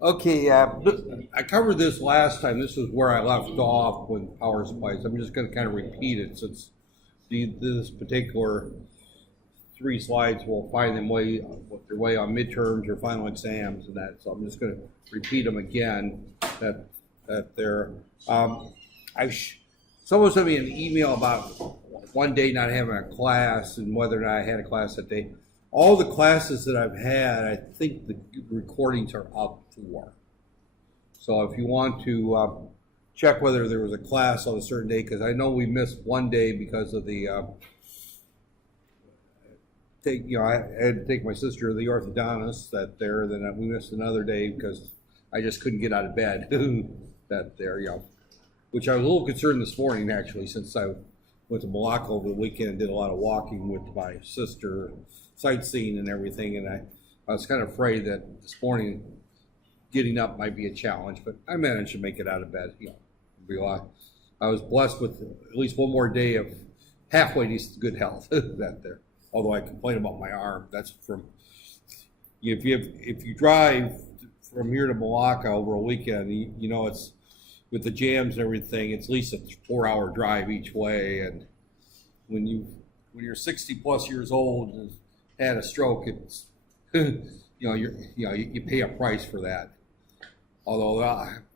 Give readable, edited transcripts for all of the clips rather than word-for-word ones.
Okay, I covered this last time. This is where I left off with power supplies. I'm just going to kind of repeat it since this particular 3 slides will find their way on midterms or final exams and that. So I'm just going to repeat them again. That they're. Someone sent me an email about one day not having a class and whether or not I had a class that day. All the classes that I've had, I think the recordings are up for. So if you want to check whether there was a class on a certain day, because I know we missed one day because of the I had to take my sister to the orthodontist then we missed another day because I just couldn't get out of bed which I was a little concerned this morning actually, since I went to Malacca over the weekend and did a lot of walking with my sister, sightseeing and everything, and I was kind of afraid that this morning getting up might be a challenge, but I managed to make it out of bed. I was blessed with at least one more day of halfway decent good health although I complain about my arm. That's from if you drive from here to Malacca over a weekend, it's with the jams and everything, it's at least a 4-hour drive each way, and when you're 60 plus years old and had a stroke, it's you pay a price for that. Although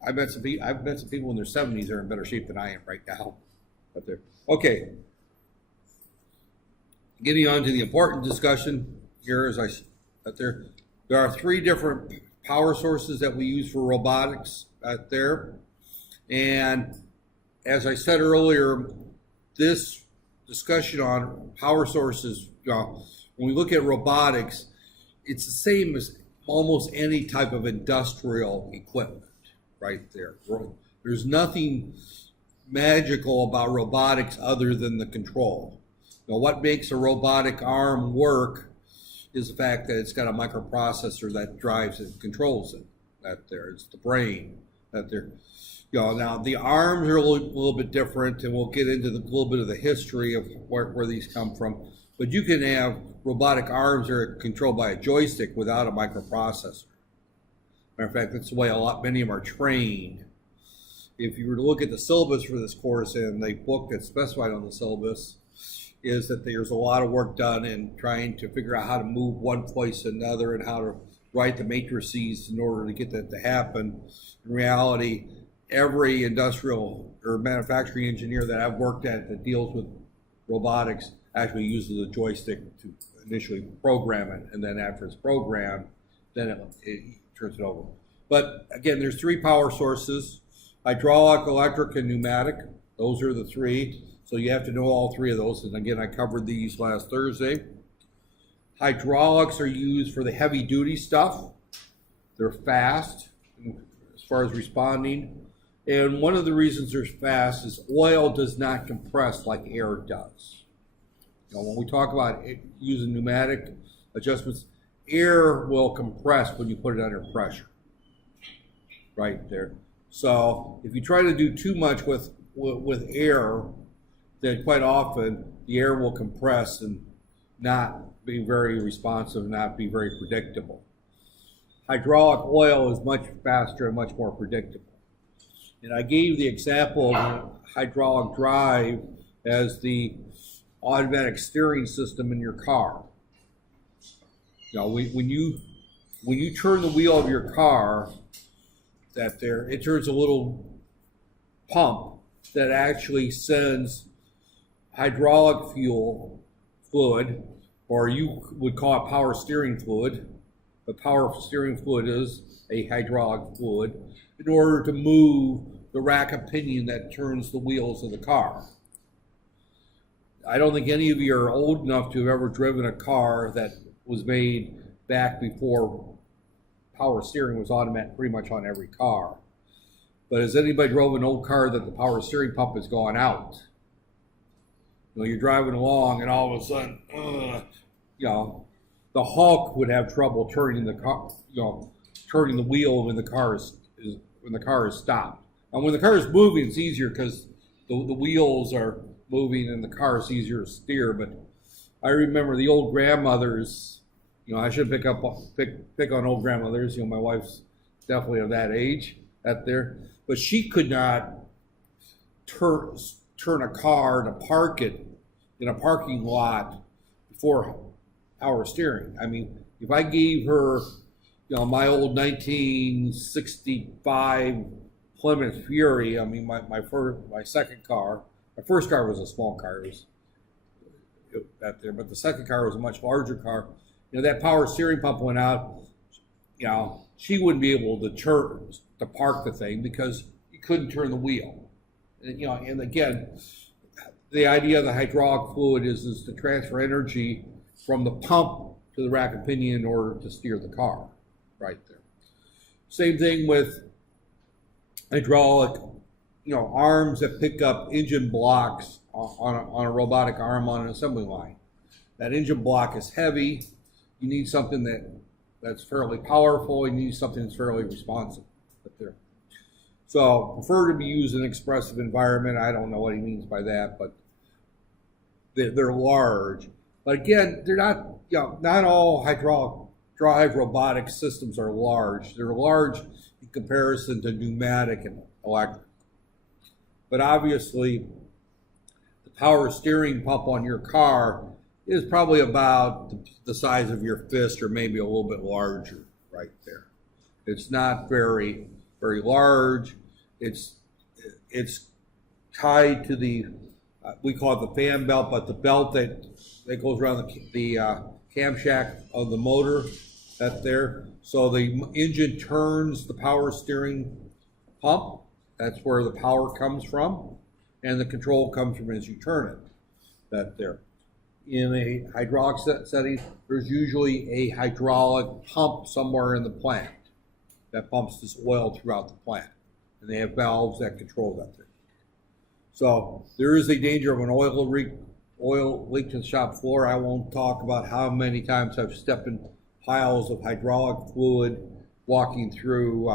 I've met some people in their 70s that are in better shape than I am right now. But okay. Getting on to the important discussion here, there are 3 different power sources that we use for robotics out there. And as I said earlier, this discussion on power sources, when we look at robotics, it's the same as almost any type of industrial equipment right there. There's nothing magical about robotics other than the control. What makes a robotic arm work is the fact that it's got a microprocessor that drives it and controls it. It's the brain. Now the arms are a little bit different, and we'll get into a little bit of the history of where these come from. But you can have robotic arms that are controlled by a joystick without a microprocessor. Matter of fact, that's the way many of them are trained. If you were to look at the syllabus for this course and the book that's specified on the syllabus, is that there's a lot of work done in trying to figure out how to move one place to another and how to write the matrices in order to get that to happen. In reality, every industrial or manufacturing engineer that I've worked at that deals with robotics actually uses a joystick to initially program it, and then after it's programmed, then it turns it over. But again, there's 3 power sources: hydraulic, electric, and pneumatic. Those are the 3. So you have to know all 3 of those. And again, I covered these last Thursday. Hydraulics are used for the heavy duty stuff. They're fast as far as responding. And one of the reasons they're fast is oil does not compress like air does. When we talk about using pneumatic adjustments, air will compress when you put it under pressure. Right there. So if you try to do too much with air, then quite often the air will compress and not be very responsive, not be very predictable. Hydraulic oil is much faster and much more predictable. And I gave the example of hydraulic drive as the automatic steering system in your car. When you turn the wheel of your car, it turns a little pump that actually sends hydraulic fluid, or you would call it power steering fluid, but power steering fluid is a hydraulic fluid, in order to move the rack of pinion that turns the wheels of the car. I don't think any of you are old enough to have ever driven a car that was made back before power steering was automatic pretty much on every car. But has anybody drove an old car that the power steering pump has gone out? You're driving along and all of a sudden, the Hulk would have trouble turning the car, turning the wheel when the car is stopped. And when the car is moving, it's easier because the wheels are moving and the car is easier to steer. But I remember the old grandmothers. I should pick on old grandmothers. My wife's definitely of that age out there, but she could not turn a car to park it in a parking lot before power steering. I mean, if I gave her, my old 1965 Plymouth Fury, I mean, my second car, my first car was a small car, it was out there, but the second car was a much larger car. That power steering pump went out, she wouldn't be able to park the thing because you couldn't turn the wheel. And again, the idea of the hydraulic fluid is to transfer energy from the pump to the rack and pinion in order to steer the car, right there. Same thing with hydraulic, arms that pick up engine blocks on a robotic arm on an assembly line. That engine block is heavy. You need something that's fairly powerful. You need something that's fairly responsive. Right there. So prefer to be used in an expressive environment. I don't know what he means by that, but they're large. But again, they're not, not all hydraulic drive robotic systems are large. They're large in comparison to pneumatic and electric. But obviously, the power steering pump on your car is probably about the size of your fist or maybe a little bit larger right there. It's not very, very large. It's tied to the, we call it the fan belt, but the belt that goes around the camshaft of the motor, that there. So the engine turns the power steering pump. That's where the power comes from, and the control comes from as you turn it, that there. In a hydraulic setting, there's usually a hydraulic pump somewhere in the plant that pumps this oil throughout the plant. And they have valves that control that thing. So there is a danger of an oil leak to the shop floor. I won't talk about how many times I've stepped in piles of hydraulic fluid walking through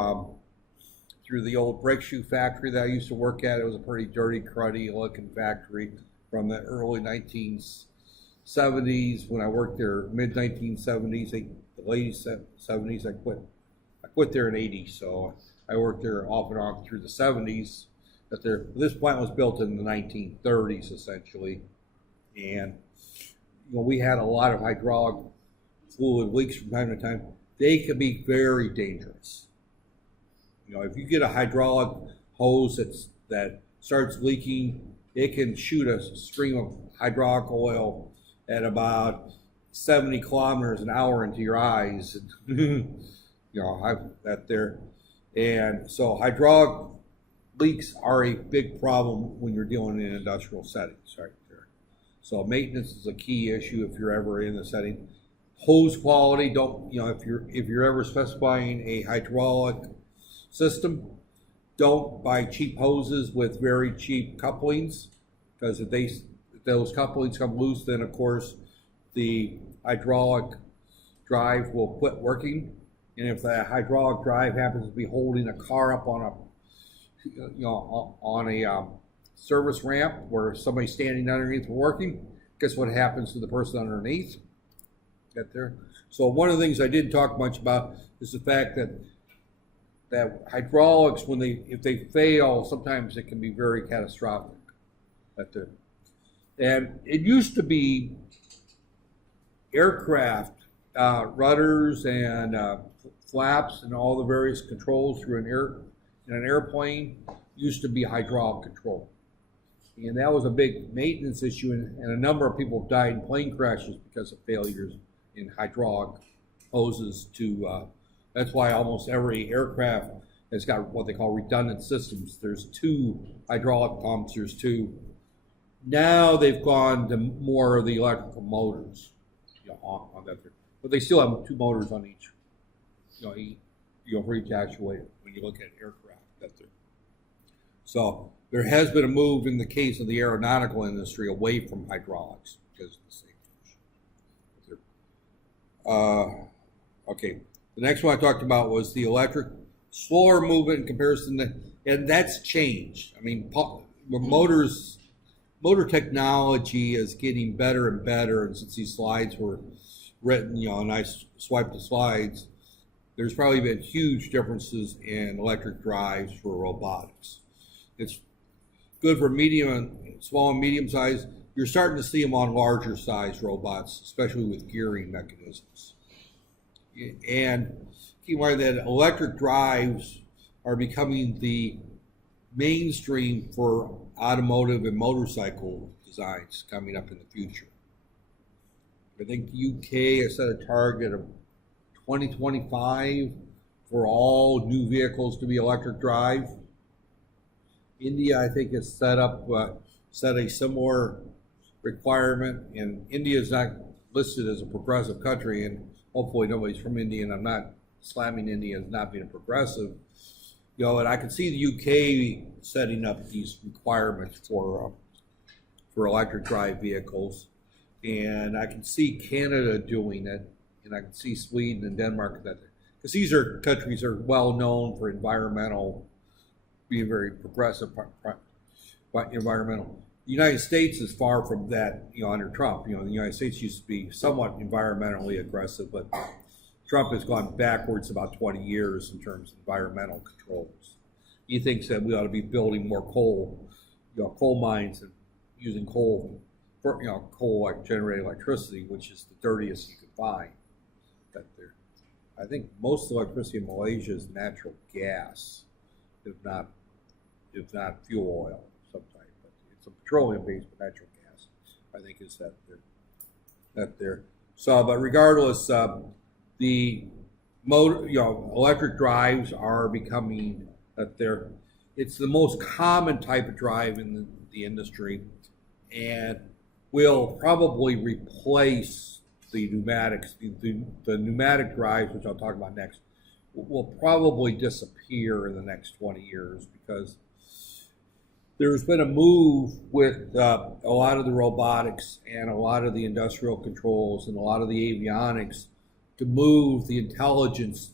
the old brake shoe factory that I used to work at. It was a pretty dirty, cruddy looking factory from the early 1970s when I worked there, mid 1970s, the late 70s. I quit there in 80, so I worked there off and on through the 70s. This plant was built in the 1930s, essentially, and we had a lot of hydraulic fluid leaks from time to time. They can be very dangerous. If you get a hydraulic hose that starts leaking, it can shoot a stream of hydraulic oil at about 70 kilometers an hour into your eyes. I've that there. And so hydraulic leaks are a big problem when you're dealing in industrial settings, right there. So maintenance is a key issue if you're ever in the setting. Hose quality, if you're ever specifying a hydraulic system, don't buy cheap hoses with very cheap couplings, because if those couplings come loose, then of course the hydraulic drive will quit working. And if that hydraulic drive happens to be holding a car up on a service ramp where somebody's standing underneath working, guess what happens to the person underneath? Get there. So one of the things I didn't talk much about is the fact that hydraulics, if they fail, sometimes it can be very catastrophic. And it used to be aircraft rudders and flaps and all the various controls through in an airplane used to be hydraulic control. And that was a big maintenance issue, and a number of people have died in plane crashes because of failures in hydraulic hoses that's why almost every aircraft has got what they call redundant systems. There's 2 hydraulic pumps, there's 2. Now they've gone to more of the electrical motors on that. But they still have 2 motors on each, for each actuator when you look at aircraft. So there has been a move in the case of the aeronautical industry away from hydraulics because of the safety issue. Okay. The next one I talked about was the electric, slower movement in comparison to, and that's changed. I mean, motor technology is getting better and better, and since these slides were written, and I swiped the slides, there's probably been huge differences in electric drives for robotics. It's good for small and medium size. You're starting to see them on larger size robots, especially with gearing mechanisms. And keep in mind that electric drives are becoming the mainstream for automotive and motorcycle designs coming up in the future. I think the UK has set a target of 2025 for all new vehicles to be electric drive. India, I think, has set a similar requirement, and India is not listed as a progressive country, and hopefully nobody's from India, and I'm not slamming India as not being a progressive. And I can see the UK setting up these requirements for electric drive vehicles, and I can see Canada doing it, and I can see Sweden and Denmark, because these are countries that are well known for being very progressive, environmental. The United States is far from that, under Trump. The United States used to be somewhat environmentally aggressive, but Trump has gone backwards about 20 years in terms of environmental controls. He thinks that we ought to be building more coal mines and using coal generated electricity, which is the dirtiest you can find. I think most electricity in Malaysia is natural gas, if not fuel oil of some type. But it's a petroleum-based natural gas, I think, is that there. So, but regardless, the electric drives are becoming it's the most common type of drive in the industry, and will probably replace the pneumatics. The pneumatic drives, which I'll talk about next, will probably disappear in the next 20 years, because there's been a move with a lot of the robotics and a lot of the industrial controls and a lot of the avionics to move the intelligence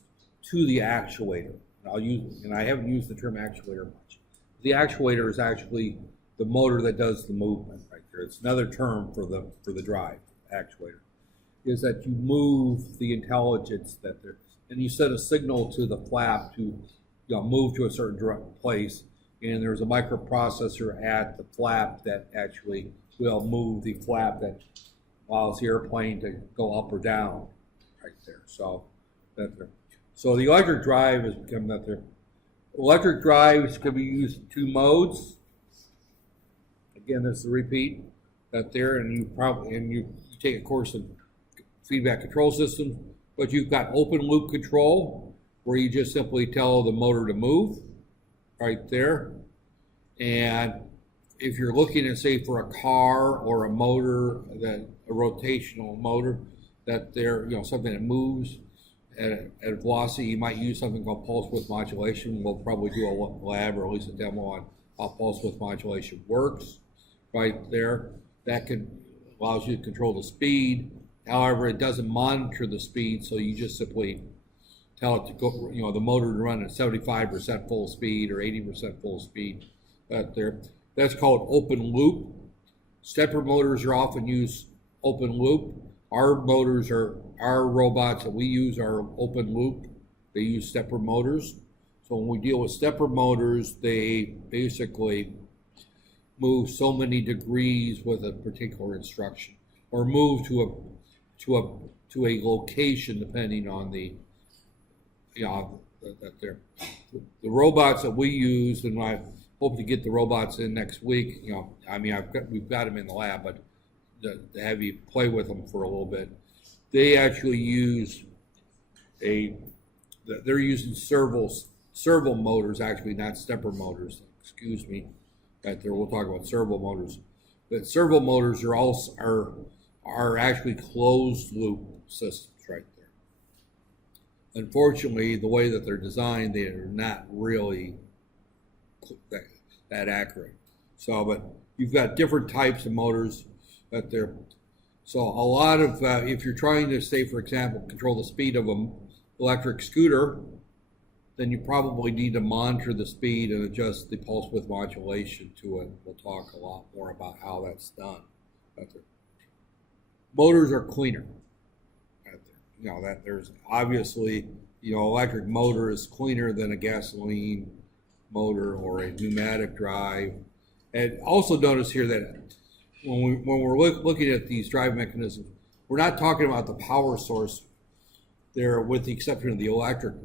to the actuator. And I haven't used the term actuator much. The actuator is actually the motor that does the movement right there. It's another term for the drive, actuator, is that you move the intelligence and you set a signal to the flap to move to a certain place, and there's a microprocessor at the flap that actually will move the flap that allows the airplane to go up or down right there. So the electric drive has become that there. Electric drives can be used in two modes. Again, this is a repeat and you take a course in feedback control systems, but you've got open loop control where you just simply tell the motor to move right there. And if you're looking at, say, for a car or a motor, a rotational motor, that something that moves at a velocity, you might use something called pulse width modulation. We'll probably do a lab or at least a demo on how pulse width modulation works right there. That allows you to control the speed. However, it doesn't monitor the speed, so you just simply tell it to go, the motor to run at 75% full speed or 80% full speed there. That's called open loop. Stepper motors are often used open loop. Our robots that we use are open loop. They use stepper motors. So when we deal with stepper motors, they basically move so many degrees with a particular instruction, or move to a location depending on the robots that we use, and I hope to get the robots in next week. We've got them in the lab, but to have you play with them for a little bit. They actually they're using servo motors, actually, not stepper motors. Excuse me. Right there, we'll talk about servo motors. But servo motors are actually closed loop systems right there. Unfortunately, the way that they're designed, they are not really that accurate. So, but you've got different types of motors that they're. So a lot of, if you're trying to, say, for example, control the speed of an electric scooter, then you probably need to monitor the speed and adjust the pulse width modulation to it. We'll talk a lot more about how that's done. Motors are cleaner. That there's obviously electric motor is cleaner than a gasoline motor or a pneumatic drive. And also notice here that when we're looking at these drive mechanisms, we're not talking about the power source there, with the exception of the electric.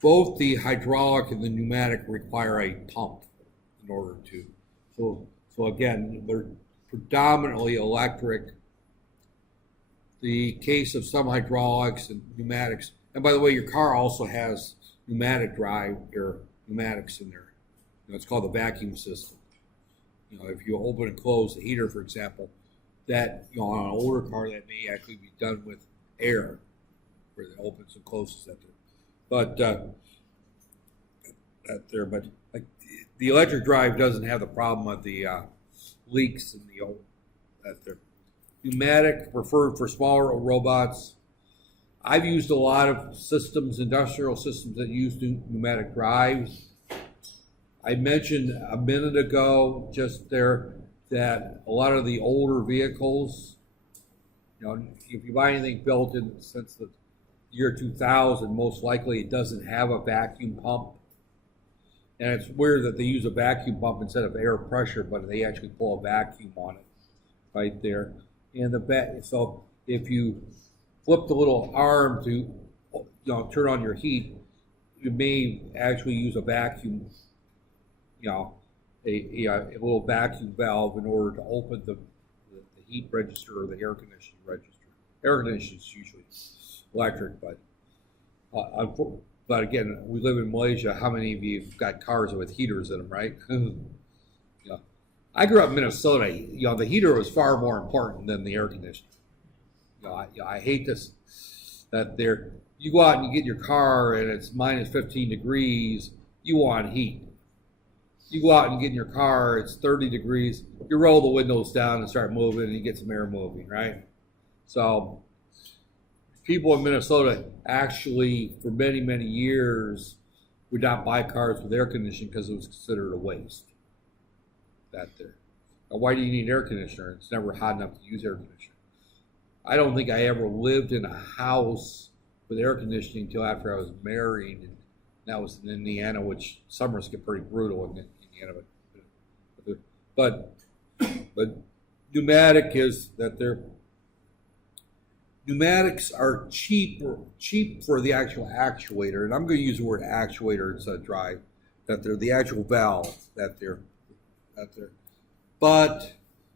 Both the hydraulic and the pneumatic require a pump in order to. So again, they're predominantly electric. The case of some hydraulics and pneumatics, and by the way, your car also has pneumatic drive or pneumatics in there. It's called the vacuum system. If you open and close the heater, for example, that on an older car that may actually be done with air, where it opens and closes that there. But like the electric drive doesn't have the problem of the leaks in the old that there. Pneumatic preferred for smaller robots. I've used a lot of systems, industrial systems that use pneumatic drives. I mentioned a minute ago just there that a lot of the older vehicles, if you buy anything built in since the year 2000, most likely it doesn't have a vacuum pump. And it's weird that they use a vacuum pump instead of air pressure, but they actually pull a vacuum on it right there. And so if you flip the little arm to turn on your heat, you may actually use a vacuum, a little vacuum valve in order to open the heat register or the air conditioning register. Air conditioning is usually electric, but again, we live in Malaysia. How many of you have got cars with heaters in them, right? I grew up in Minnesota. The heater was far more important than the air conditioning. I hate this, that you go out and you get your car and it's minus 15 degrees, you want heat. You go out and get in your car, it's 30 degrees, you roll the windows down and start moving and you get some air moving, right? So people in Minnesota actually, for many, many years, would not buy cars with air conditioning because it was considered a waste. Now, why do you need air conditioner? It's never hot enough to use air conditioner. I don't think I ever lived in a house with air conditioning until after I was married, and that was in Indiana, which summers get pretty brutal in Indiana. But pneumatic is that pneumatics are cheap for the actual actuator, and I'm going to use the word actuator instead of drive. That they're the actual valve but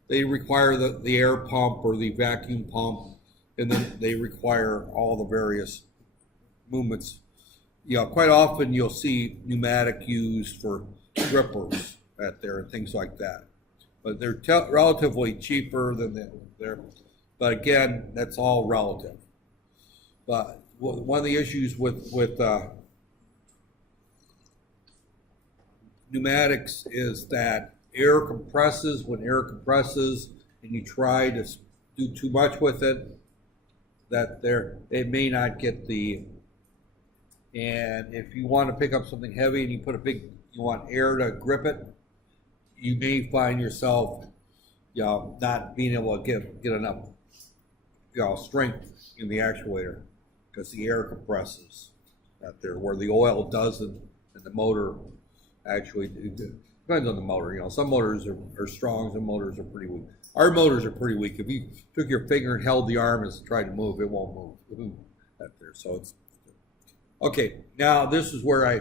they require the air pump or the vacuum pump, and then they require all the various movements. Quite often you'll see pneumatic used for grippers and things like that. But they're relatively cheaper than they're. But again, that's all relative. But one of the issues with pneumatics is that air compresses. When air compresses and you try to do too much with it, it may not get and if you want to pick up something heavy and you want air to grip it, you may find yourself not being able to get enough strength in the actuator because the air compresses where the oil doesn't, and the motor actually depends on the motor. Some motors are strong, some motors are pretty weak. Our motors are pretty weak. If you took your finger and held the arm and tried to move, it won't move. So it's okay. Now this is where I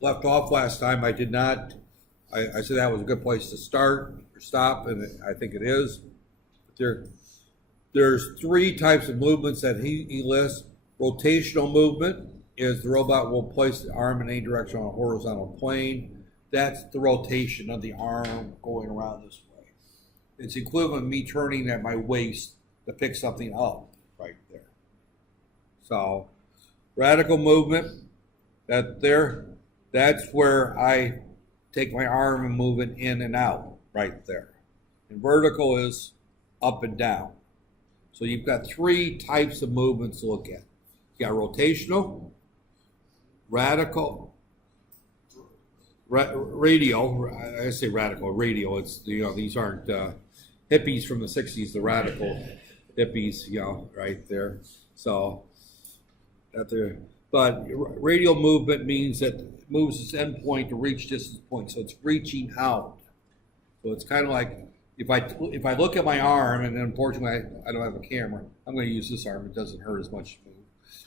left off last time. I did not. I said that was a good place to start or stop, and I think it is. There's three types of movements that he lists. Rotational movement is the robot will place the arm in any direction on a horizontal plane. That's the rotation of the arm going around this way. It's equivalent to me turning at my waist to pick something up right there. So radical movement, that's where I take my arm and move it in and out right there. And vertical is up and down. So you've got three types of movements to look at. You got rotational, radical, radial. I say radical, radial. It's these aren't hippies from the '60s. The radical hippies, right there. So that there. But radial movement means that it moves its endpoint to reach distance point, so it's reaching out. So it's kind of like if I look at my arm, and unfortunately I don't have a camera, I'm going to use this arm. It doesn't hurt as much to move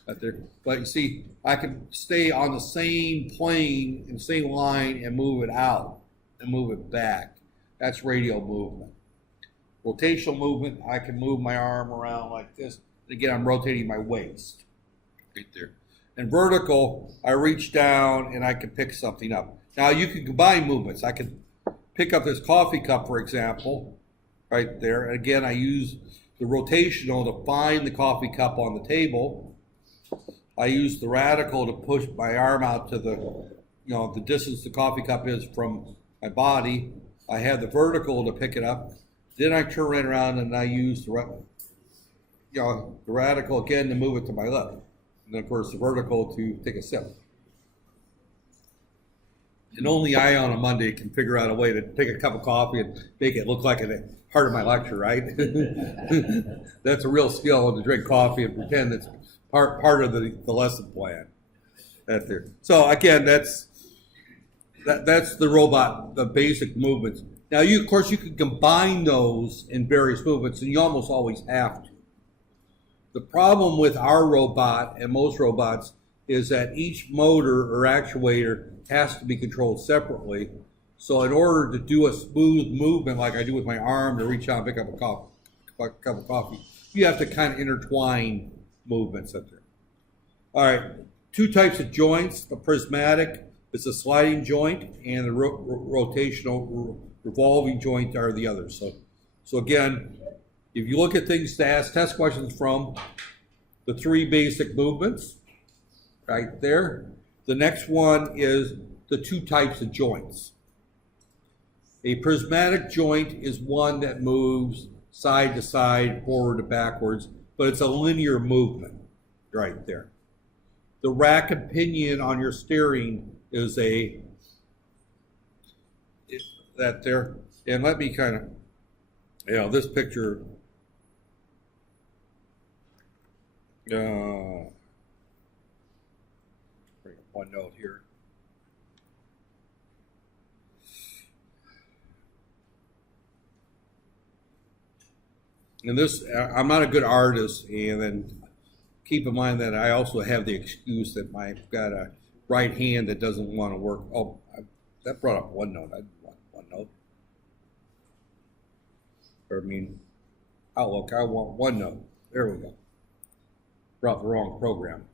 out there. But you see, I can stay on the same plane and same line and move it out and move it back. That's radial movement. Rotational movement, I can move my arm around like this. Again, I'm rotating my waist right there. And vertical, I reach down and I can pick something up. Now you can combine movements. I can pick up this coffee cup, for example, right there. And again, I use the rotational to find the coffee cup on the table. I use the radical to push my arm out to the distance the coffee cup is from my body. I have the vertical to pick it up. Then I turn right around and I use the radical again to move it to my left. And then of course the vertical to take a sip. And only I on a Monday can figure out a way to take a cup of coffee and make it look like a part of my lecture, right? That's a real skill, to drink coffee and pretend it's part of the lesson plan. That's there. So again, that's the robot, the basic movements. Now of course you can combine those in various movements, and you almost always have to. The problem with our robot and most robots is that each motor or actuator has to be controlled separately. So in order to do a smooth movement like I do with my arm to reach out and pick up a cup of coffee, you have to kind of intertwine movements up there. All right, two types of joints. The prismatic is a sliding joint, and the rotational revolving joint are the others. So again, if you look at things to ask test questions from, the three basic movements, right there. The next one is the two types of joints. A prismatic joint is one that moves side to side, forward to backwards, but it's a linear movement right there. The rack and pinion on your steering is that there. And let me kind of, this picture, bring up one note here. And this, I'm not a good artist, and then keep in mind that I also have the excuse that I've got a right hand that doesn't want to work. Oh, that brought up one note. I didn't want one note. Outlook, I want one note. There we go. Brought the wrong program.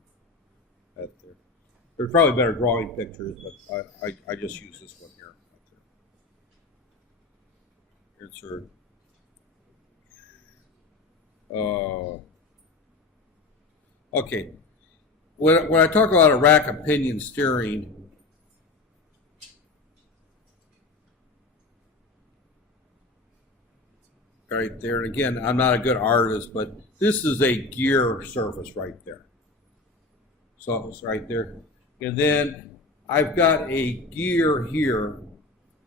There's probably better drawing pictures, but I just use this one here. Insert. Okay. When I talk about a rack and pinion steering, right there, and again, I'm not a good artist, but this is a gear surface right there. So it's right there. And then I've got a gear here.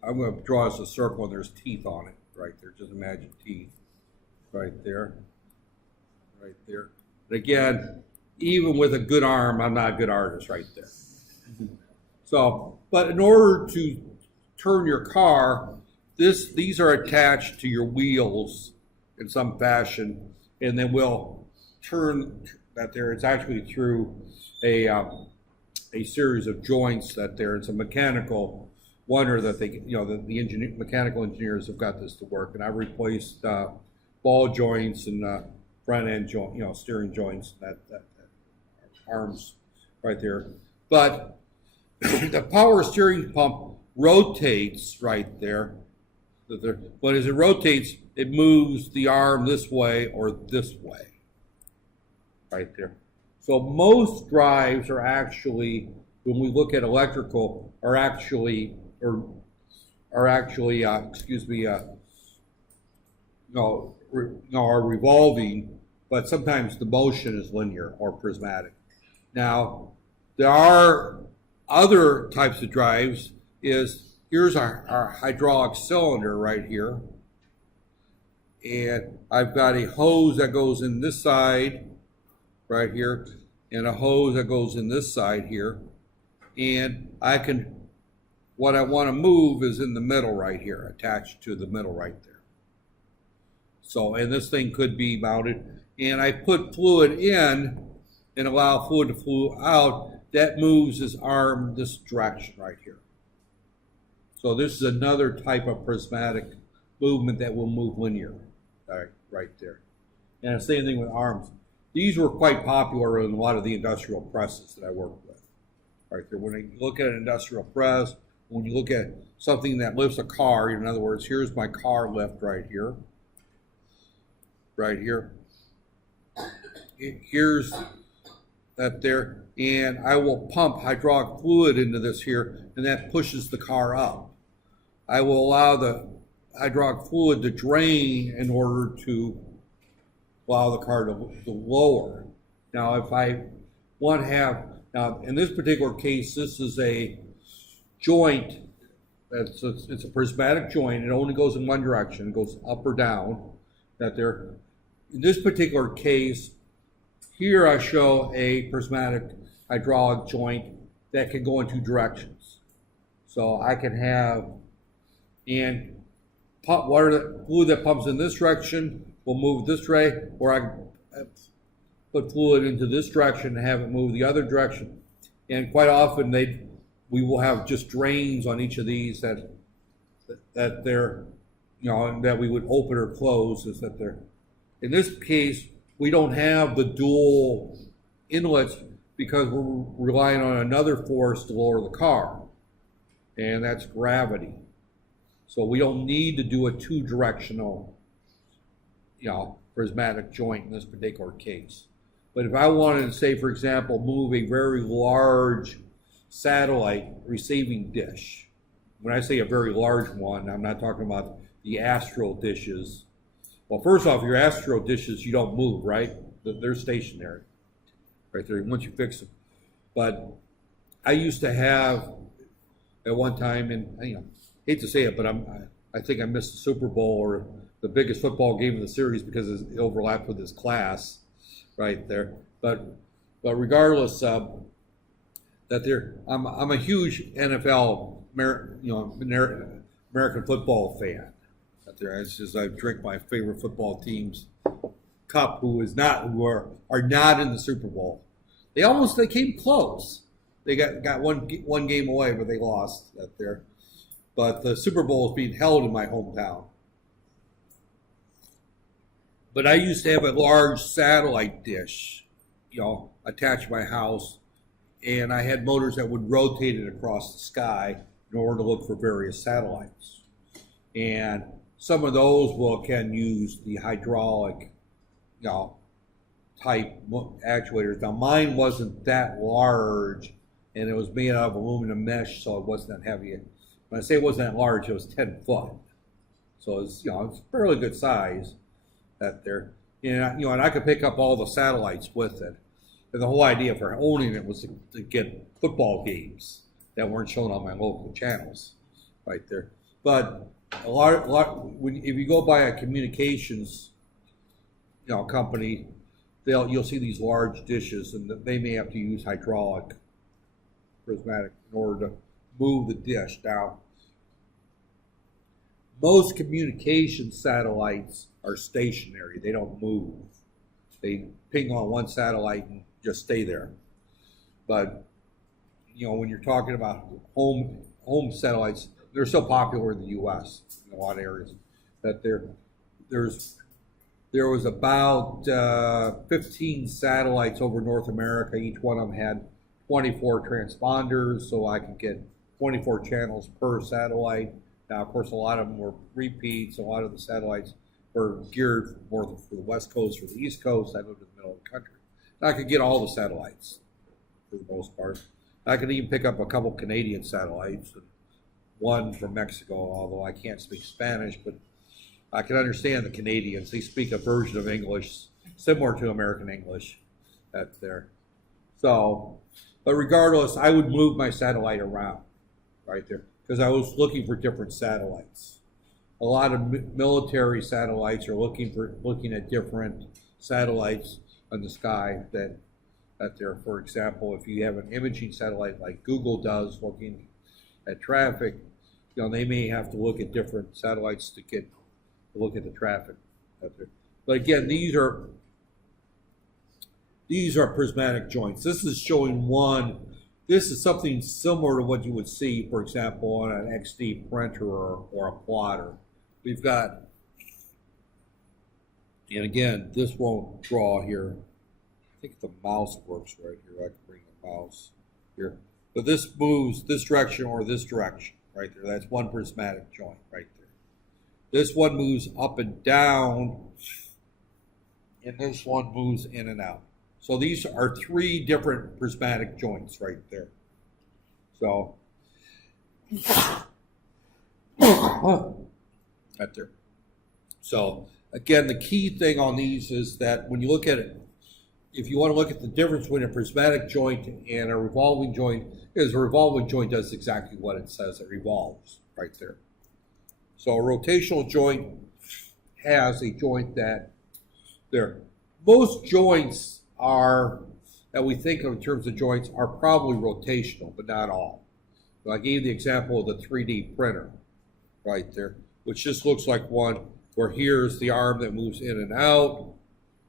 I'm going to draw us a circle, and there's teeth on it right there. Just imagine teeth right there. Right there. And again, even with a good arm, I'm not a good artist right there. So, but in order to turn your car, these are attached to your wheels in some fashion, and then we'll turn that there. It's actually through a series of joints that there. It's a mechanical wonder that they, the mechanical engineers have got this to work. And I've replaced ball joints and front end joint, steering joints, that arms right there. But the power steering pump rotates right there. But as it rotates, it moves the arm this way or this way, right there. So most drives are actually, when we look at electrical, are revolving, but sometimes the motion is linear or prismatic. Now, there are other types of drives. Here's our hydraulic cylinder right here. And I've got a hose that goes in this side right here. and a hose that goes in this side here. And what I want to move is in the middle right here, attached to the middle right there. So, and this thing could be mounted, and I put fluid in and allow fluid to flow out. That moves this arm this direction right here. So this is another type of prismatic movement that will move linear, right there. And the same thing with arms. These were quite popular in a lot of the industrial presses that I worked with, right there. When you look at an industrial press, when you look at something that lifts a car, in other words, here's my car lift right here. Here's that there, and I will pump hydraulic fluid into this here, and that pushes the car up. I will allow the hydraulic fluid to drain in order to allow the car to lower. Now, if I want to have, now in this particular case, this is a joint, it's a prismatic joint. It only goes in one direction, it goes up or down. That there, in this particular case, here I show a prismatic hydraulic joint that can go in two directions. So I can have, and pump water, the fluid that pumps in this direction will move this way, or I can put fluid into this direction and have it move the other direction. And quite often we will have just drains on each of these that they're, you know, and that we would open or close. Is that they're, in this case, we don't have the dual inlets because we're relying on another force to lower the car, and that's gravity. So we don't need to do a two-directional, you know, prismatic joint in this particular case. But if I wanted to, say, for example, move a very large satellite receiving dish, when I say a very large one, I'm not talking about the astral dishes. Well, first off, your astral dishes, you don't move, right? They're stationary, right there, once you fix them. But I used to have, at one time, and you know, hate to say it, but I think I missed the Super Bowl or the biggest football game of the series because it overlapped with this class, right there. But regardless, that there, I'm a huge NFL, American football fan. There, as I drink my favorite football team's cup, who are not in the Super Bowl. They came close. They got one game away, but they lost that there. But the Super Bowl is being held in my hometown. But I used to have a large satellite dish, you know, attached to my house, and I had motors that would rotate it across the sky in order to look for various satellites. And some of those can use the hydraulic, you know, type actuators. Now mine wasn't that large, and it was made out of aluminum mesh, so it wasn't that heavy. When I say it wasn't that large, it was 10 foot. So it's, you know, it's fairly good size that there. And, you know, and I could pick up all the satellites with it. And the whole idea for owning it was to get football games that weren't shown on my local channels, right there. But a lot if you go by a communications, you know, company, you'll see these large dishes, and they may have to use hydraulic prismatic in order to move the dish. Now, most communication satellites are stationary. They don't move. They ping on one satellite and just stay there. But, you know, when you're talking about home satellites, they're so popular in the U.S. in a lot of areas that there was about 15 satellites over North America. Each one of them had 24 transponders, so I could get 24 channels per satellite. Now, of course, a lot of them were repeats. A lot of the satellites were geared more for the West Coast or the East Coast. I lived in the middle of the country. And I could get all the satellites for the most part. I could even pick up a couple Canadian satellites, and one from Mexico, although I can't speak Spanish, but I can understand the Canadians. They speak a version of English similar to American English. That's there. So, but regardless, I would move my satellite around right there because I was looking for different satellites. A lot of military satellites are looking at different satellites in the sky that That there, for example, if you have an imaging satellite like Google does looking at traffic, you know, they may have to look at different satellites to look at the traffic out there. But again, these are prismatic joints. This is showing one. This is something similar to what you would see, for example, on an XD printer or a plotter. We've got, and again, this won't draw here. I think the mouse works right here. I can bring the mouse here. But this moves this direction or this direction right there. That's one prismatic joint right there. This one moves up and down, and this one moves in and out. So these are three different prismatic joints right there. So, right there. So again, the key thing on these is that when you look at it, if you want to look at the difference between a prismatic joint and a revolving joint, is a revolving joint does exactly what it says. It revolves right there. So a rotational joint has a joint that there. Most joints are, that we think of in terms of joints, are probably rotational, but not all. So I gave the example of the 3D printer right there, which just looks like one where here's the arm that moves in and out.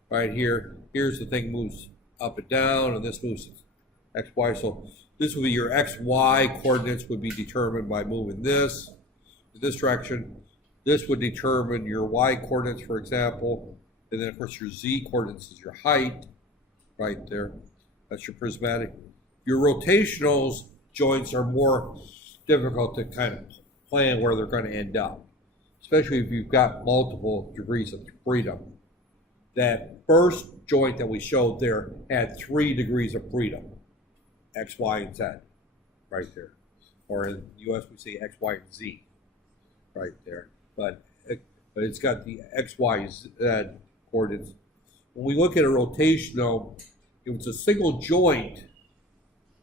Right here, here's the thing moves up and down, and this moves X, Y. So this would be your X, Y coordinates would be determined by moving this in this direction. This would determine your Y coordinates, for example. And then, of course, your Z coordinates is your height right there. That's your prismatic. Your rotationals joints are more difficult to kind of plan where they're going to end up, especially if you've got multiple degrees of freedom. That first joint that we showed there had 3 degrees of freedom, X, Y, and Z, right there. Or in the US, we say X, Y, and Z, right there. But it's got the X, Y, Z coordinates. When we look at a rotational, if it's a single joint,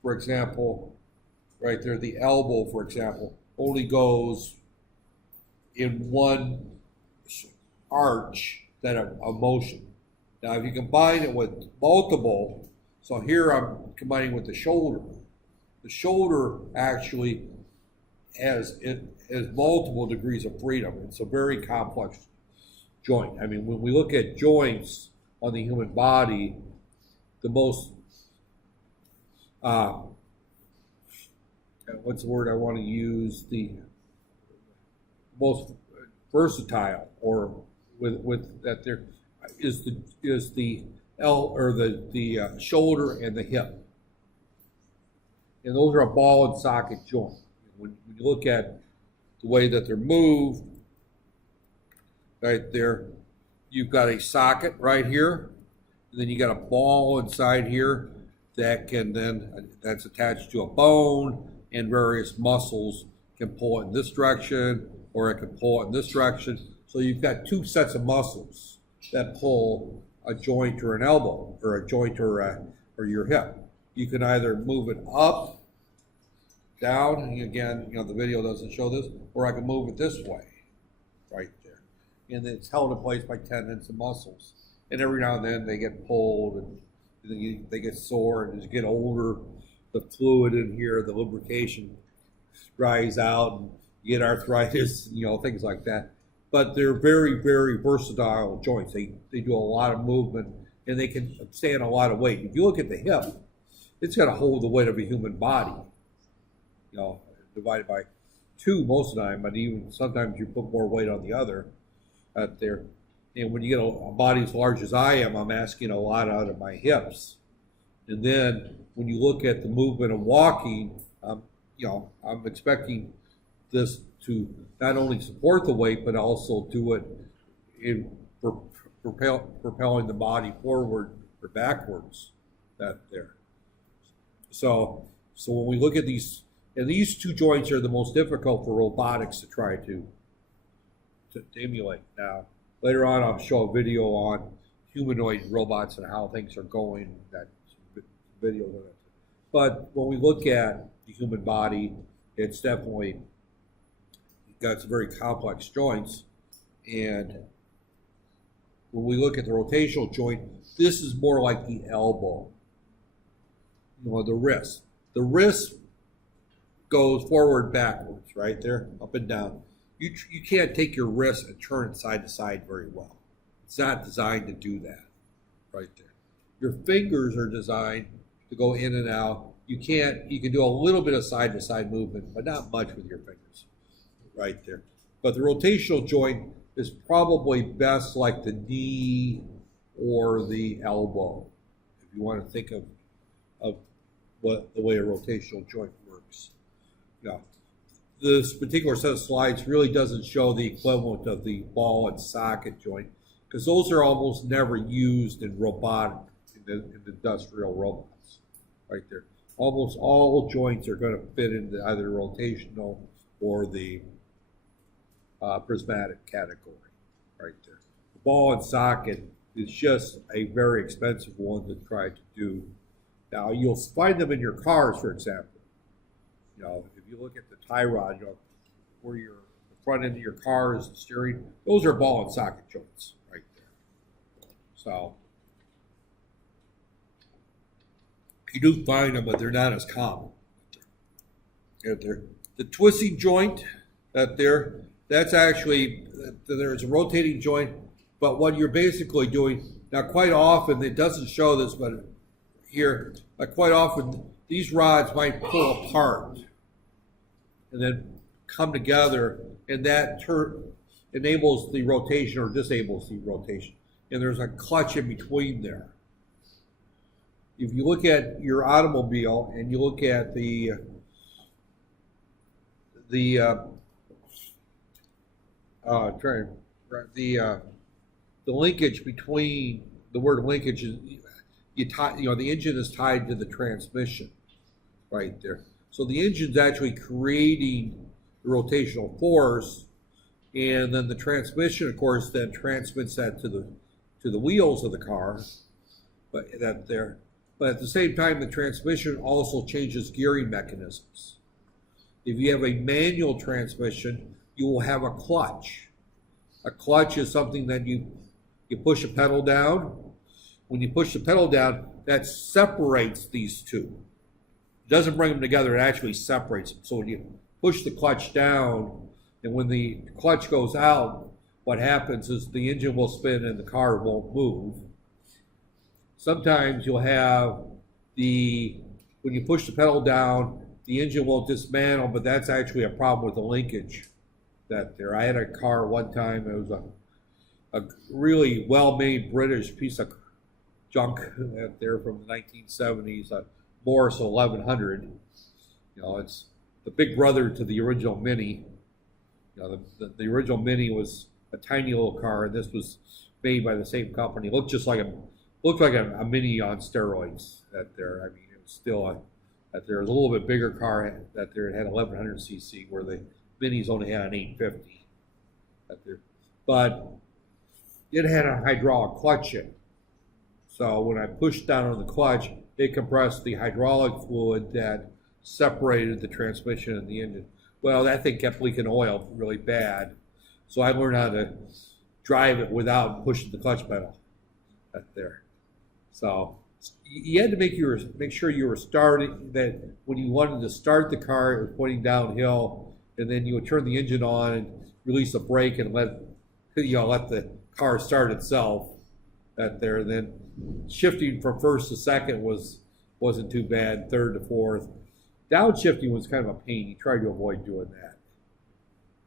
for example, right there, the elbow, for example, only goes in one arch that a motion. Now, if you combine it with multiple, so here I'm combining with the shoulder. The shoulder actually has multiple degrees of freedom. It's a very complex joint. I mean, when we look at joints on the human body, the most, what's the word I want to use? The most versatile, or with that there is the shoulder and the hip, and those are a ball and socket joint. When you look at the way that they're moved, right there, you've got a socket right here, and then you got a ball inside here that that's attached to a bone, and various muscles can pull it in this direction, or it can pull it in this direction. So you've got 2 sets of muscles that pull a joint or an elbow, or a joint or your hip. You can either move it up, down, and again, the video doesn't show this, or I can move it this way, right there. And it's held in place by tendons and muscles. And every now and then they get pulled, and they get sore, and as you get older, the fluid in here, the lubrication dries out, and you get arthritis, things like that. But they're very, very versatile joints. They do a lot of movement, and they can stand a lot of weight. If you look at the hip, it's got to hold the weight of a human body, divided by 2 most of the time, but even sometimes you put more weight on the other out there. And when you get a body as large as I am, I'm asking a lot out of my hips. And then when you look at the movement of walking, I'm expecting this to not only support the weight, but also do it in propelling the body forward or backwards. That there. So when we look at these, and these 2 joints are the most difficult for robotics to try to emulate. Now, later on, I'll show a video on humanoid robots and how things are going. That video. But when we look at the human body, it's definitely got some very complex joints. And when we look at the rotational joint, this is more like the elbow. the wrist. The wrist goes forward, backwards, right there, up and down. You can't take your wrist and turn it side to side very well. It's not designed to do that, right there. Your fingers are designed to go in and out. You can do a little bit of side to side movement, but not much with your fingers, right there. But the rotational joint is probably best like the knee or the elbow, if you want to think of what the way a rotational joint works. Yeah. This particular set of slides really doesn't show the equivalent of the ball and socket joint, because those are almost never used in robotic, in industrial robots, right there. Almost all joints are going to fit into either rotational or the prismatic category, right there. The ball and socket is just a very expensive one to try to do. Now, you'll find them in your cars, for example. If you look at the tie rod, where the front end of your car is the steering, those are ball and socket joints right there. So you do find them, but they're not as common. The twisting joint that's actually, there's a rotating joint, but what you're basically doing, now quite often, it doesn't show this, but here, quite often, these rods might pull apart and then come together, and that enables the rotation or disables the rotation. And there's a clutch in between there. If you look at your automobile and you look at the linkage between, the word linkage is, the engine is tied to the transmission right there. So the engine's actually creating the rotational force, and then the transmission, of course, then transmits that to the wheels of the car. But at the same time, the transmission also changes gearing mechanisms. If you have a manual transmission, you will have a clutch. A clutch is something that you push a pedal down. When you push the pedal down, that separates these two. It doesn't bring them together, it actually separates them. So when you push the clutch down, and when the clutch goes out, what happens is the engine will spin and the car won't move. Sometimes you'll have when you push the pedal down, the engine won't dismantle, but that's actually a problem with the linkage there. I had a car one time, it was a really well-made British piece of junk there from the 1970s, Morris 1100. It's the big brother to the original Mini. The original Mini was a tiny little car, and this was made by the same company. It looked just like a Mini on steroids there. I mean, it was still there was a little bit bigger car there. It had 1100 cc, where the Minis only had an 850 there. But it had a hydraulic clutch in it. So when I pushed down on the clutch, it compressed the hydraulic fluid that separated the transmission and the engine. Well, that thing kept leaking oil really bad. So I learned how to drive it without pushing the clutch pedal there. So you had to make sure you were starting, that when you wanted to start the car, it was pointing downhill, and then you would turn the engine on and release the brake and let the car start itself there. And then shifting from first to second wasn't too bad, third to fourth. Downshifting was kind of a pain. You tried to avoid doing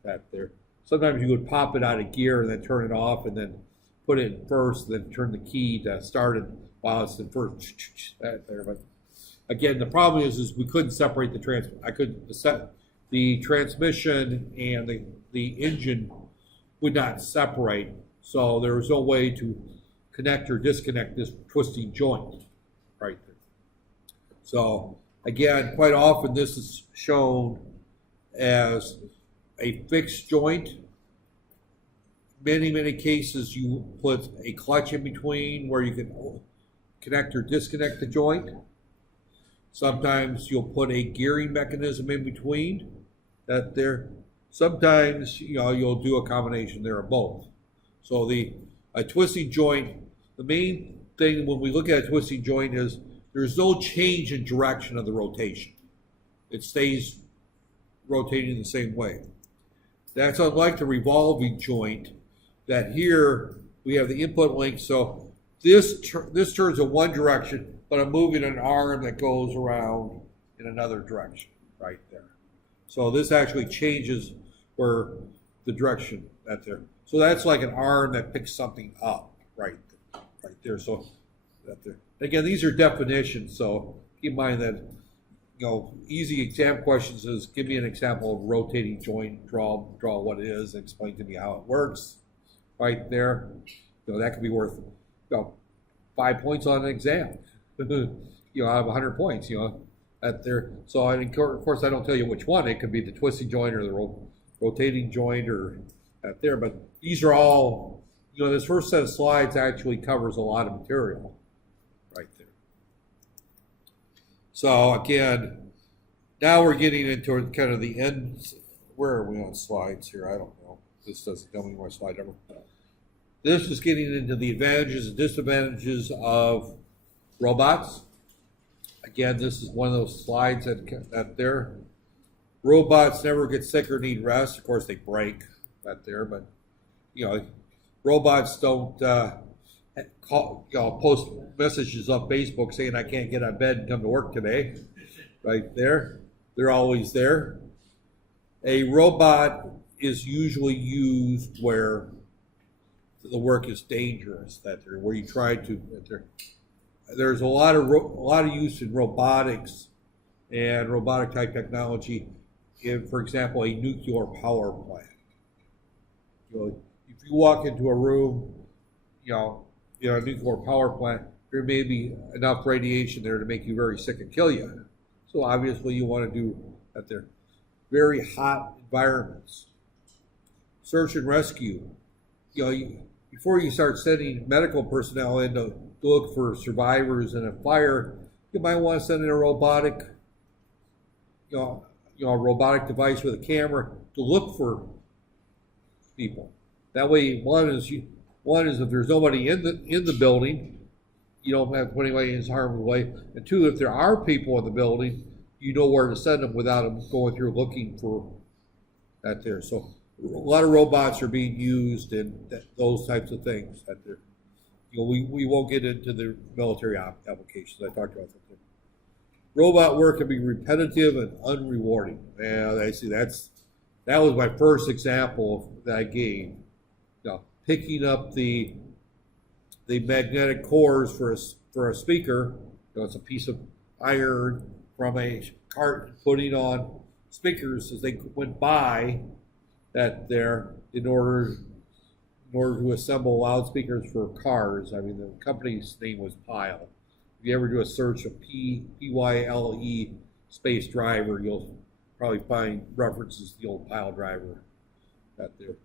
that there. Sometimes you would pop it out of gear and then turn it off, and then put it in first, and then turn the key to start it while it's in first there. But again, the problem is we couldn't separate the transmission and the engine would not separate, so there was no way to connect or disconnect this twisting joint right there. So again, quite often this is shown as a fixed joint. Many cases you put a clutch in between where you can connect or disconnect the joint. Sometimes you'll put a gearing mechanism in between there. Sometimes you'll do a combination there of both. So a twisting joint, the main thing when we look at a twisting joint is there's no change in direction of the rotation. It stays rotating the same way. That's unlike the revolving joint, that here we have the input link, so this turns in one direction, but I'm moving an arm that goes around in another direction right there. So this actually changes where the direction that there. So that's like an arm that picks something up right there. So that there. Again, these are definitions, so keep in mind that, easy exam questions is give me an example of rotating joint, draw what it is, and explain to me how it works right there. That could be worth 5 points on an exam. Out of 100 points, at there. So of course I don't tell you which one. It could be the twisting joint or the rotating joint or at there. But these are all, this first set of slides actually covers a lot of material right there. So again, now we're getting into kind of the end. Where are we on slides here? I don't know. This doesn't tell me my slide number. This is getting into the advantages and disadvantages of robots. Again, this is one of those slides that there. Robots never get sick or need rest. Of course, they break that there, but robots don't post messages on Facebook saying I can't get out of bed and come to work today. Right there, they're always there. A robot is usually used where the work is dangerous. Where you try to. There's a lot of use in robotics and robotic type technology in, for example, a nuclear power plant. If you walk into a room, a nuclear power plant, there may be enough radiation there to make you very sick and kill you. So obviously you want to do that there. Very hot environments. Search and rescue. Before you start sending medical personnel in to look for survivors in a fire, you might want to send in a robotic, a robotic device with a camera to look for people. That way, one is if there's nobody in the building, you don't have to put anybody in harm's way. And two, if there are people in the building, you know where to send them without them going through looking for that there. So a lot of robots are being used in those types of things that there. We won't get into the military applications. I talked about that. Robot work can be repetitive and unrewarding. And I see that was my first example that I gave. Picking up the magnetic cores for a speaker. It's a piece of iron from a cart, putting on speakers as they went by that there in order to assemble loudspeakers for cars. I mean, the company's name was Pyle. If you ever do a search of P-Y-L-E space driver, you'll probably find references to the old Pyle driver out there.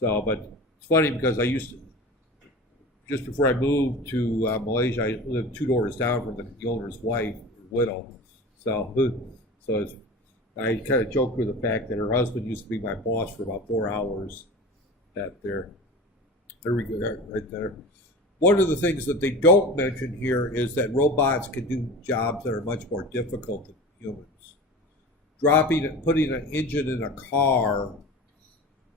So, but it's funny because I used to, just before I moved to Malaysia, I lived 2 doors down from the owner's wife, widow. So I kind of joked with the fact that her husband used to be my boss for about 4 hours. There we go, right there. One of the things that they don't mention here is that robots can do jobs that are much more difficult than humans. Putting an engine in a car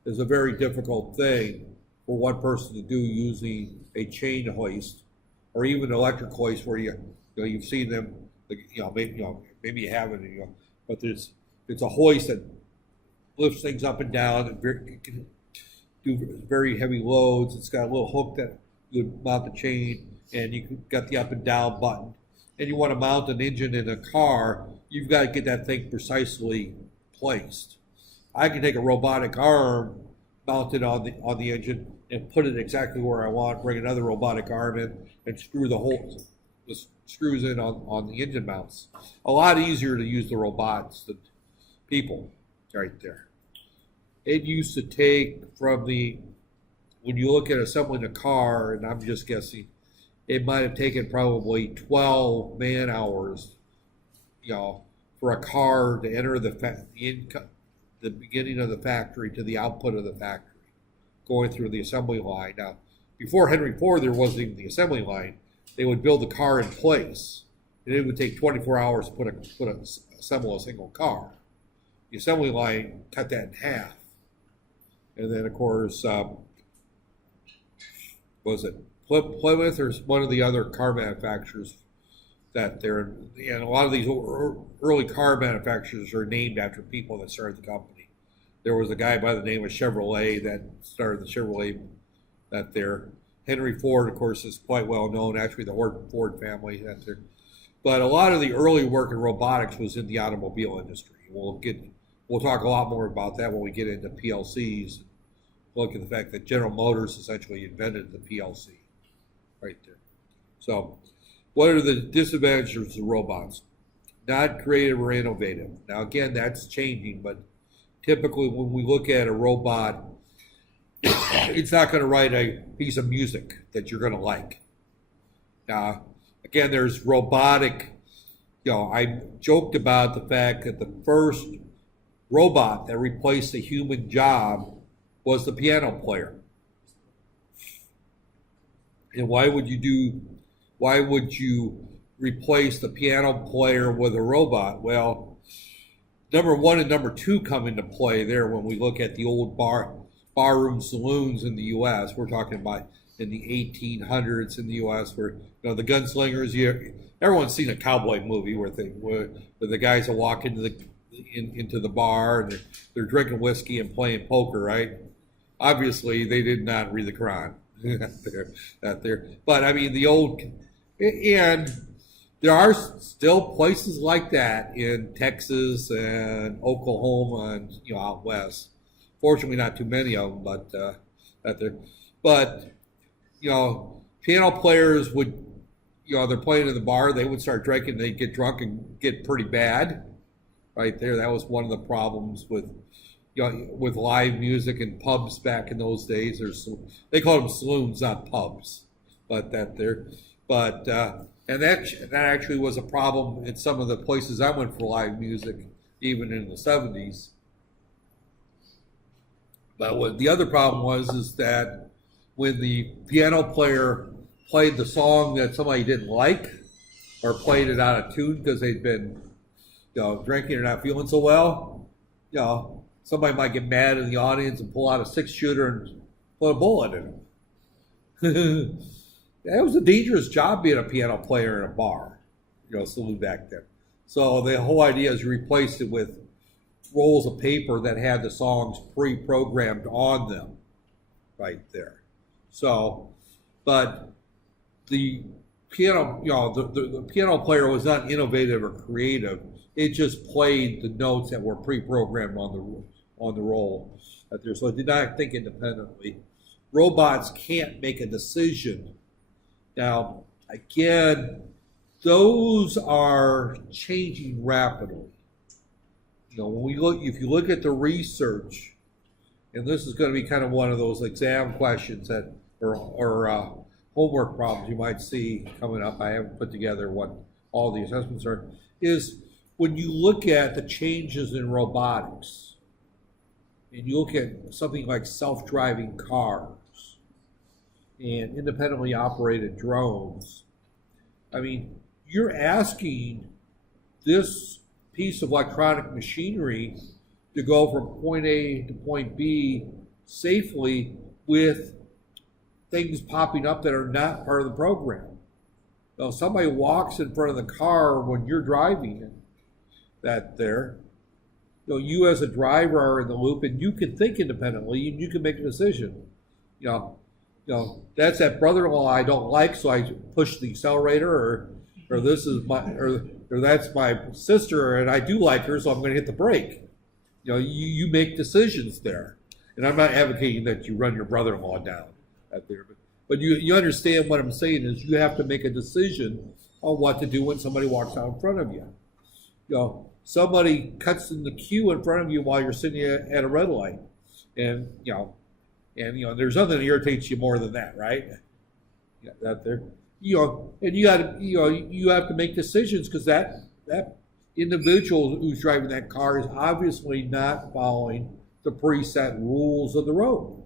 is a very difficult thing for one person to do using a chain hoist or even electric hoist, where you've seen them, maybe you haven't, but it's a hoist that lifts things up and down and can do very heavy loads. It's got a little hook that you mount the chain, and you got the up and down button. And you want to mount an engine in a car, you've got to get that thing precisely placed. I can take a robotic arm, mount it on the engine, and put it exactly where I want. Bring another robotic arm in and screw the screws in on the engine mounts. A lot easier to use the robots than people right there. It used to take when you look at assembling a car, and I'm just guessing, it might have taken probably 12 man hours, for a car to enter the beginning of the factory to the output of the factory, going through the assembly line. Now, before Henry Ford, there wasn't even the assembly line. They would build the car in place. And it would take 24 hours to assemble a single car. The assembly line cut that in half. And then, of course, was it Plymouth or one of the other car manufacturers that they're, and a lot of these early car manufacturers are named after people that started the company. There was a guy by the name of Chevrolet that started the Chevrolet that there. Henry Ford, of course, is quite well known, actually the Ford family that there. But a lot of the early work in robotics was in the automobile industry. We'll talk a lot more about that when we get into PLCs. Look at the fact that General Motors essentially invented the PLC right there. So what are the disadvantages of robots? Not creative or innovative. Now, again, that's changing, but typically when we look at a robot, it's not going to write a piece of music that you're going to like. Now, again, there's robotic, I joked about the fact that the first robot that replaced a human job was the piano player. And why would you replace the piano player with a robot? Well, number one and number two come into play there when we look at the old barroom saloons in the U.S. We're talking about in the 1800s in the U.S. where the gunslingers. Everyone's seen a cowboy movie where the guys will walk into the bar and they're drinking whiskey and playing poker, right? Obviously, they did not read the Quran out there. But I mean, and there are still places like that in Texas and Oklahoma and out west. Fortunately, not too many of them, but out there. But piano players would, they're playing in the bar. They would start drinking. They'd get drunk and get pretty bad. Right there, that was one of the problems with live music in pubs back in those days. They called them saloons, not pubs, and that actually was a problem in some of the places I went for live music, even in the 70s. But what the other problem is that when the piano player played the song that somebody didn't like, or played it out of tune because they'd been drinking or not feeling so well, somebody might get mad in the audience and pull out a 6-shooter and put a bullet in them. It was a dangerous job being a piano player in a bar, saloon back then. So the whole idea is you replaced it with rolls of paper that had the songs pre-programmed on them, right there. So, but the piano, the piano player was not innovative or creative. It just played the notes that were pre-programmed on the roll out there. So it did not think independently. Robots can't make a decision. Now, again, those are changing rapidly. If you look at the research, and this is going to be kind of one of those exam questions that or homework problems you might see coming up. I haven't put together what all the assessments are. Is when you look at the changes in robotics, and you look at something like self-driving cars and independently operated drones, I mean, you're asking this piece of electronic machinery to go from point A to point B safely with things popping up that are not part of the program. Now, somebody walks in front of the car when you're driving it, you as a driver are in the loop, and you can think independently, and you can make a decision. That's that brother-in-law I don't like, so I push the accelerator, or this is or that's my sister, and I do like her, so I'm going to hit the brake. You make decisions there, and I'm not advocating that you run your brother-in-law down out there, but you understand what I'm saying is you have to make a decision on what to do when somebody walks out in front of you. Somebody cuts in the queue in front of you while you're sitting at a red light, and there's nothing that irritates you more than that, right? Out there, and you have to make decisions because that individual who's driving that car is obviously not following the preset rules of the road.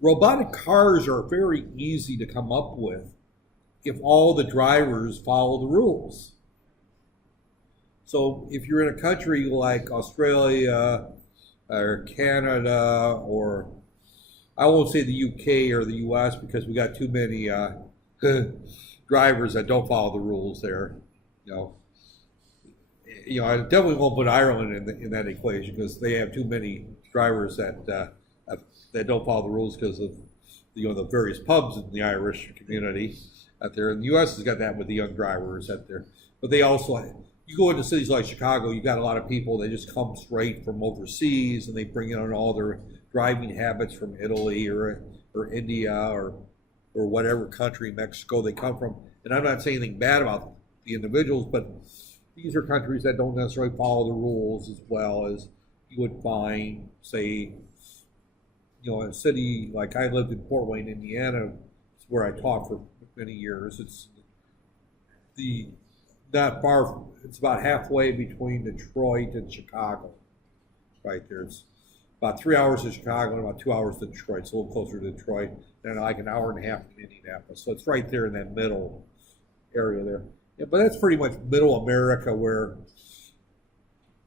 Robotic cars are very easy to come up with if all the drivers follow the rules. So if you're in a country like Australia or Canada, or I won't say the UK or the US because we got too many drivers that don't follow the rules there. I definitely won't put Ireland in that equation because they have too many drivers that don't follow the rules because of the various pubs in the Irish community out there. And the U.S. has got that with the young drivers out there. But they also, you go into cities like Chicago, you got a lot of people that just come straight from overseas and they bring in all their driving habits from Italy or India or whatever country, Mexico they come from. And I'm not saying anything bad about the individuals, but these are countries that don't necessarily follow the rules as well as you would find, say, a city like I lived in Fort Wayne, Indiana, where I taught for many years. It's not far. It's about halfway between Detroit and Chicago, right there. It's about 3 hours to Chicago and about 2 hours to Detroit. It's a little closer to Detroit, and like an hour and a half in Indianapolis. So it's right there in that middle area there. Yeah, but that's pretty much middle America, where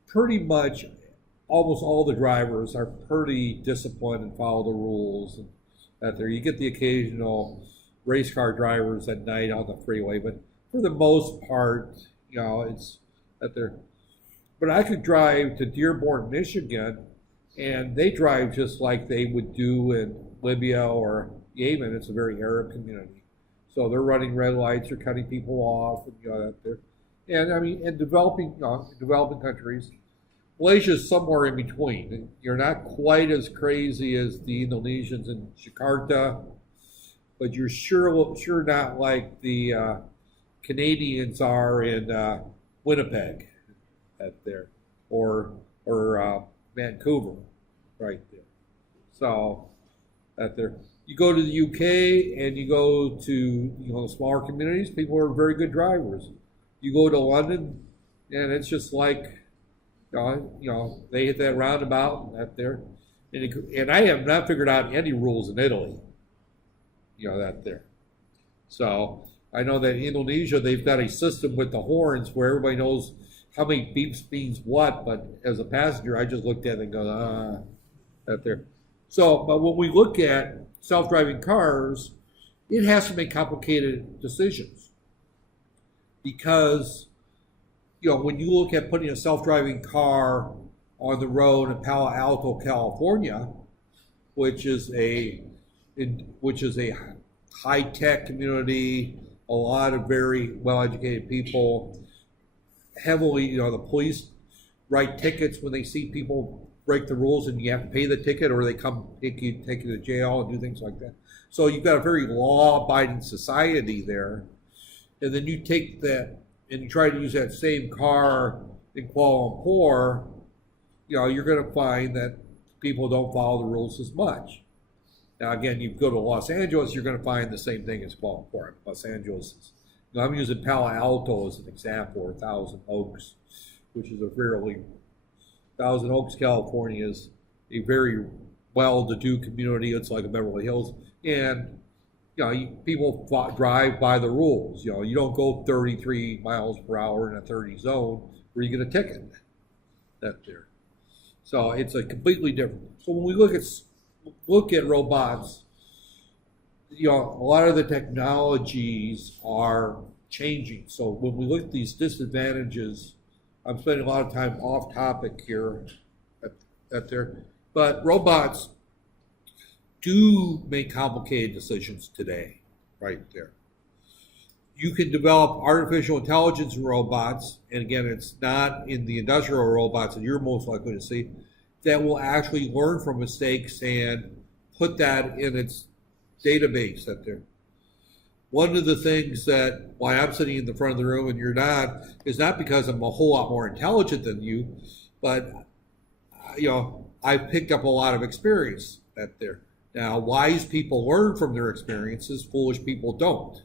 pretty much almost all the drivers are pretty disciplined and follow the rules. And that there, you get the occasional race car drivers at night on the freeway, but for the most part, it's that there. But I could drive to Dearborn, Michigan, and they drive just like they would do in Libya or Yemen. It's a very Arab community. So they're running red lights, they're cutting people off, and that there. And I mean, in developing countries, Malaysia is somewhere in between. You're not quite as crazy as the Indonesians in Jakarta, but you're sure not like the Canadians are in Winnipeg, there, or Vancouver, right there. So there. You go to the UK and you go to smaller communities, people are very good drivers. You go to London and it's just like they hit that roundabout there. And I have not figured out any rules in Italy. That there. So I know that in Indonesia they've got a system with the horns where everybody knows how many beeps means what, but as a passenger I just looked at it and go, that there. So, but when we look at self-driving cars, it has to make complicated decisions because, when you look at putting a self-driving car on the road in Palo Alto, California, which is a high-tech community, a lot of very well-educated people, heavily, the police write tickets when they see people break the rules and you have to pay the ticket, or they come take you to jail and do things like that. So you've got a very law-abiding society there. And then you take that and you try to use that same car in Kuala Lumpur, you're going to find that people don't follow the rules as much. Now, again, you go to Los Angeles, you're going to find the same thing as Kuala Lumpur. Los Angeles is, I'm using Palo Alto as an example, or Thousand Oaks, which is a fairly Thousand Oaks, California is a very well-to-do community. It's like a Beverly Hills, and people drive by the rules. You don't go 33 miles per hour in a 30 zone where you get a ticket. That there. So it's a completely different. So when we look at robots, a lot of the technologies are changing. So when we look at these disadvantages, I'm spending a lot of time off topic here at there, but robots do make complicated decisions today, right there. You can develop artificial intelligence in robots, and again, it's not in the industrial robots that you're most likely to see, that will actually learn from mistakes and put that in its database out there. One of the things that why I'm sitting in the front of the room and you're not is not because I'm a whole lot more intelligent than you, but I've picked up a lot of experience out there. Now, wise people learn from their experiences, foolish people don't.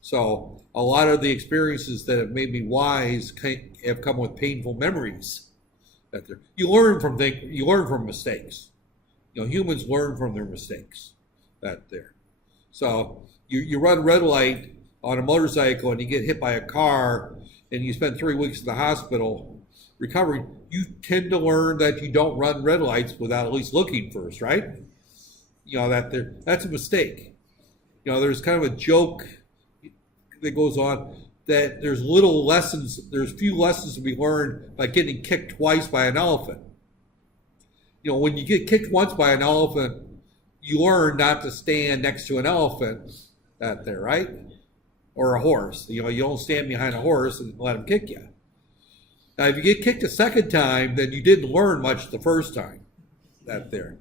So a lot of the experiences that have made me wise have come with painful memories. Out there, you learn from mistakes. Humans learn from their mistakes. That there. So you run red light on a motorcycle and you get hit by a car and you spend 3 weeks in the hospital recovering, you tend to learn that you don't run red lights without at least looking first, right? You know, that's a mistake. You know, there's kind of a joke that goes on that there's few lessons to be learned by getting kicked twice by an elephant. You know, when you get kicked once by an elephant, you learn not to stand next to an elephant out there, right? Or a horse. You know, you don't stand behind a horse and let him kick you. Now, if you get kicked a second time, then you didn't learn much the first time out there.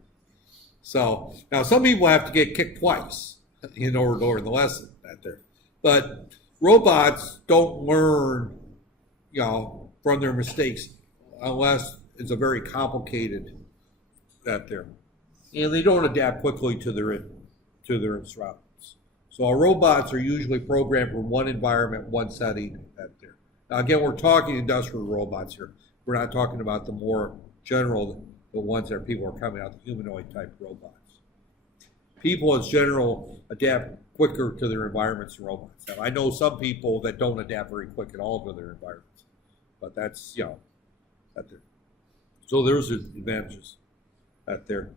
So, now some people have to get kicked twice in order to learn the lesson out there. But robots don't learn, you know, from their mistakes unless it's a very complicated out there. And they don't adapt quickly to their surroundings. So our robots are usually programmed for one environment, one setting out there. Now again, we're talking industrial robots here. We're not talking about the more general, the ones that people are coming out, the humanoid type robots. People in general adapt quicker to their environments than robots. Now, I know some people that don't adapt very quick at all to their environments, but that's, you know, out there. So there's advantages out there.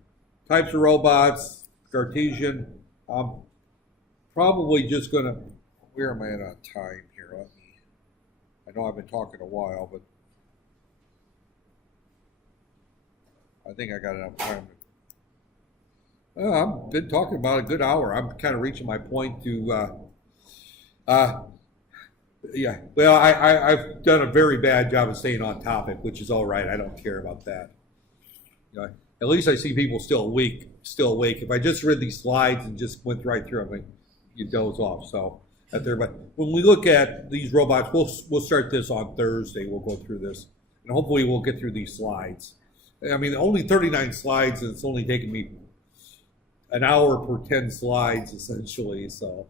Types of robots, Cartesian. I'm probably just gonna, where am I at on time here? I know I've been talking a while, but I think I got enough time. I've been talking about a good hour. I'm kind of reaching my point to, yeah. Well, I've done a very bad job of staying on topic, which is all right. I don't care about that. You know, at least I see people still awake. If I just read these slides and just went right through them, you doze off. So out there, but when we look at these robots, we'll start this on Thursday. We'll go through this, and hopefully we'll get through these slides. I mean, only 39 slides, and it's only taken me an hour per 10 slides, essentially. So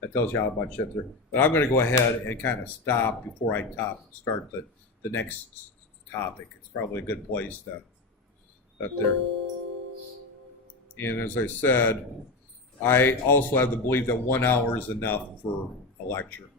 that tells you how much that there. But I'm going to go ahead and kind of stop before I start the next topic. It's probably a good place to up there. And as I said, I also have the belief that 1 hour is enough for a lecture.